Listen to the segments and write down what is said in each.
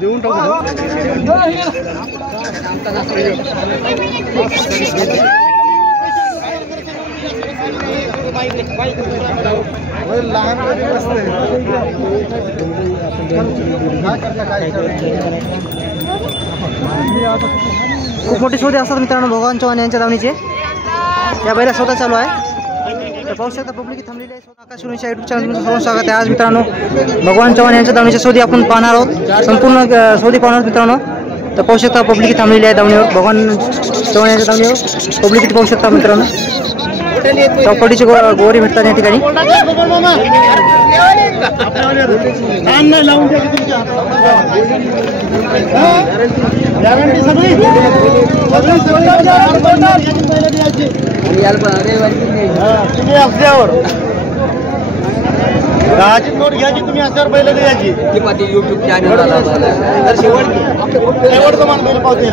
देऊन टाकू खूप मोठे सौदे असतात मित्रांनो भगवान चव्हाण यांच्या दावणीचे. या बैला सौदा चालू आहे. तर पाहू शकता पब्लिक थांबलेली आहे. आकाश सुरेशच्या युट्यूब चॅनल सर्वांचं स्वागत आहे. आज मित्रांनो भगवान चव्हाण यांच्या दावणीचे सौदे आपण पाहणार आहोत. संपूर्ण सौदे पाहणार मित्रांनो. तर पाहू शकता पब्लिक थांबलेली आहे दावणीवर. भगवान चव्हाण यांच्या दावणीवर पब्लिक पाहू शकता मित्रांनो. चौकटीची गोरी भेटतात या ठिकाणी. दहाची नोट घ्यायची तुम्ही असल्यावर पहिलं द्यायची युट्यूब चॅनल शेवटचं मान पहिलं पावते.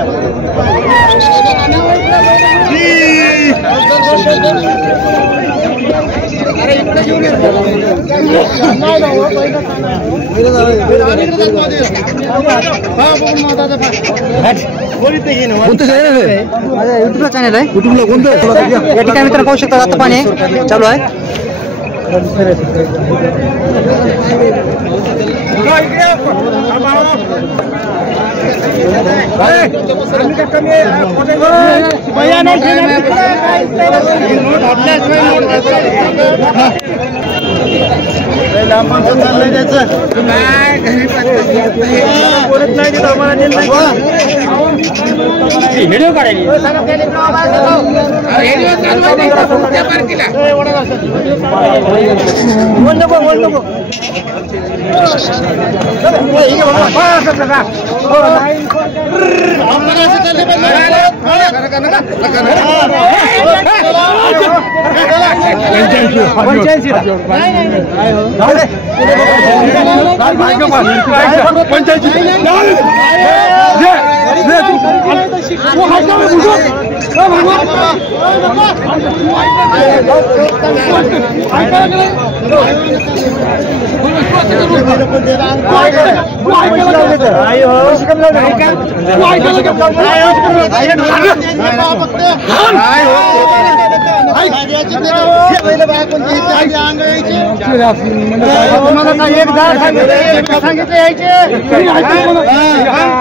युट्यूबला चॅनल आहे. युट्यूबला कोणतं या ठिकाणी मित्र पाहू शकता. आता पाणी चालू आहे. व्हिडिओ काढायची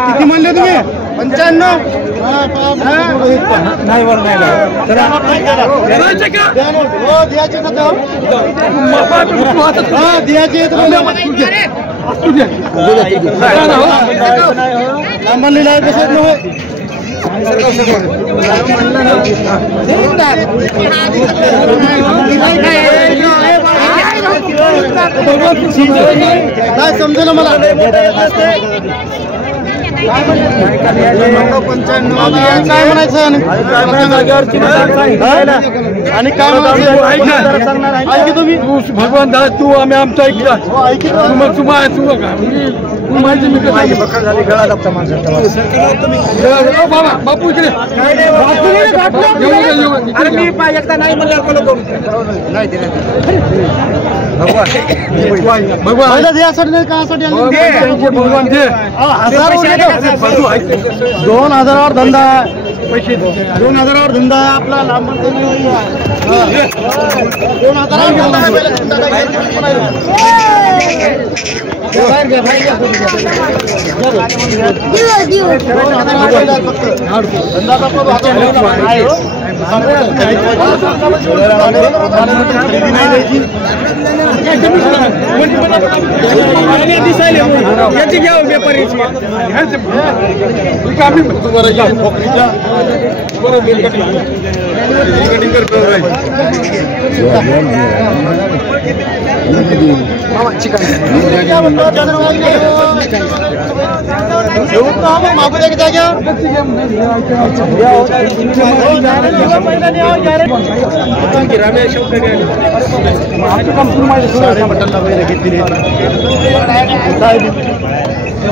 किती म्हणले तुम्ही 95 नाही वर नाही समजेल मला. 95 काय म्हणायचं आणि काय ऐकी तुम्ही भगवान दादा तू आम्ही आमचं ऐकला मग तू माझी मी झाली गळा दाबता बाबा बापू इकडे एकदा नाही म्हणल्यावर नाही दिलं. भगवान यासाठी नाही कासाठी भगवान 2000 धंदा पैसे 2000 धंदा आपला लांब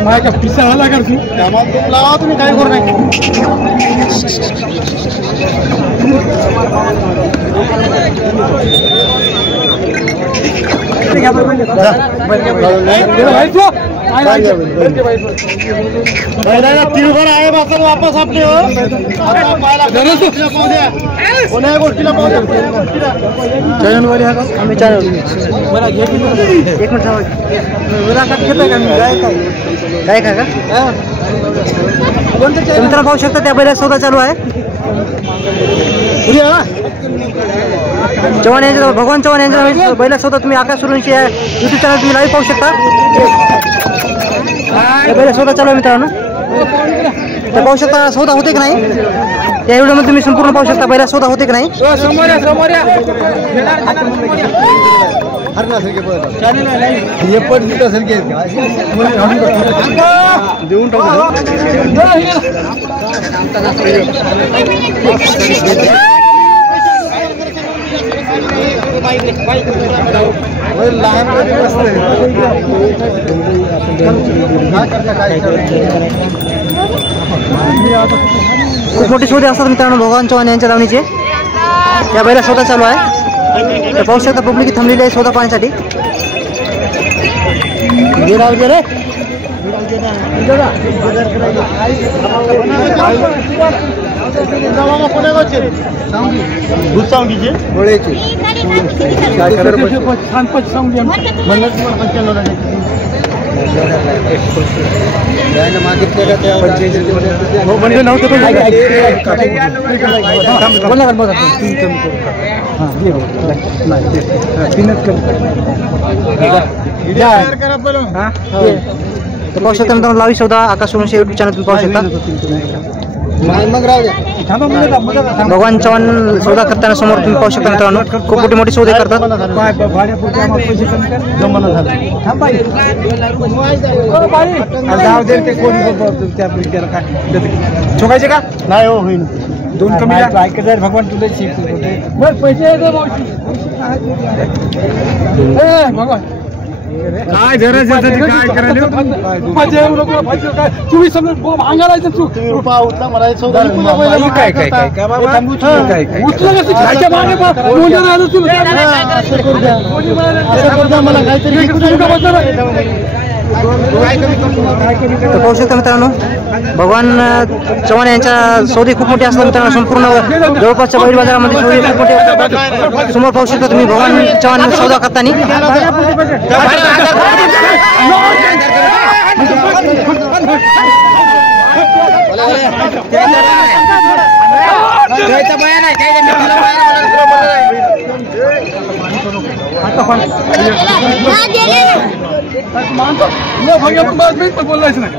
माझ्या पिसा आला कर तू लावा तुम्ही काय करू नाही. तिळभर आहे मात्र वापस आपले कोण्या गोष्टीला चॅनलवर आम्ही चॅनल एक मिनिट मुलाखत घेतोय का मी काय का मित्रांनो पाहू शकता त्या बैला सौदा चालू आहे चव्हाण यांच्या भगवान चव्हाण यांच्या बैला सौदा तुम्ही आकाश सुरूंची युट्यूब चॅनल तुम्ही लाईव्ह पाहू शकता बैला सौदा चालू आहे मित्रांनो तर पाहू शकता सौदा होते की नाही त्या व्हिडिओमध्ये तुम्ही संपूर्ण पाहू शकता बैला सौदा होते की नाही देऊन खूप मोठी सौदे असतात मित्रांनो भगवान चव्हाण यांच्या दावणीचे या बैला सौदा चालू आहे तर पाहू शकता पब्लिक थांबलेली आहे सौदा पाहण्यासाठी पाहू शकता मित्रांनो लावी सौदा आकाश सुरूंची युट्यूब चॅनल तुम्ही पाहू शकता भगवान चव्हाण सौदा करताना समोर तुम्ही पाहू शकता मित्रांनो खूप मोठी मोठी सौदे करतात चुकायचे का नाही हो होईल दोन कमी ऐकायचं भगवान तुला पैसे भगवान काय गरज आहे काय करायला तुम्ही समजा अंगारायचं तू काय काय काय उचलं कसं खायच्या मागे पाहू शकता मित्रांनो भगवान चव्हाण यांच्या सौदे खूप मोठी असतात मित्रांनो संपूर्ण जवळपासच्या बैल बाजारामध्ये सौदे खूप मोठे असतात समोर पाहू शकता तुम्ही भगवान चव्हाण सौदा करताना बोलायचं नाही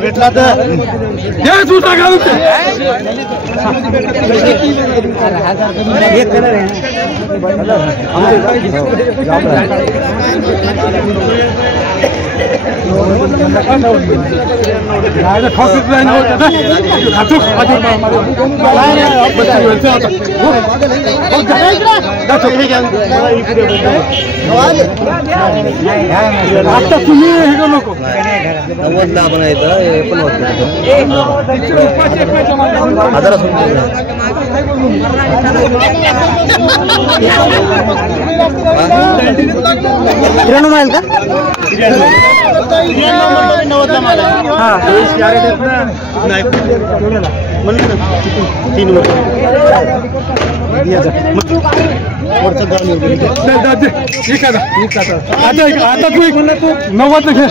भेटला तर आता तुम्ही हे नको नव्वदला बनायचं पण किराणा माल का तीन वर्ष आता तू नव्वद घे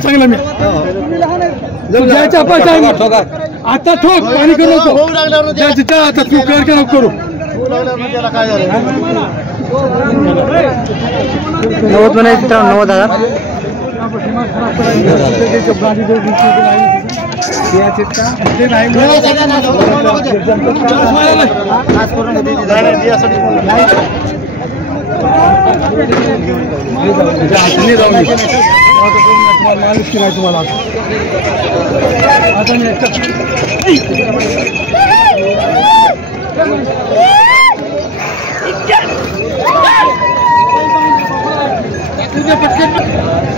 सांगितलं मी आता ठोक पाणी करू नको आता तू कर का नको करू नव्वद म्हणायचं 90,000 तुम्हाला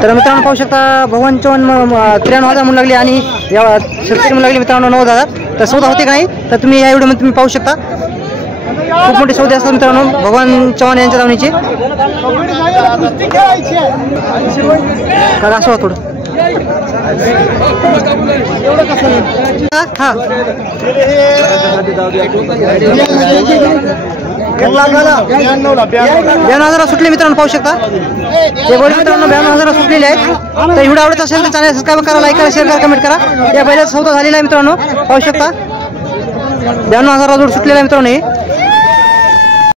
तर मित्रांनो पाहू शकता भगवान चव्हाण 93,000 म्हणू लागले आणि या शेतकरी म्हणू लागले मित्रांनो 9,000. तर सौदा होते का नाही तर तुम्ही या व्हिडिओमध्ये तुम्ही पाहू शकता. खूप मोठे सौदे असतात मित्रांनो भगवान चव्हाण यांच्या दावणीचे. का असं थोडं हा 92,000 सुटले मित्रांनो पाहू शकता. हे बैल मित्रांनो 92,000 सुटलेले आहेत. तर व्हिडिओ आवडत असेल तर चॅनल सबस्क्राईब करा, लाईक करा, शेअर करा, कमेंट करा. या बैलाचा सौदा झालेला आहे मित्रांनो पाहू शकता. 92,000 जोड सुटलेला आहे मित्रांनो.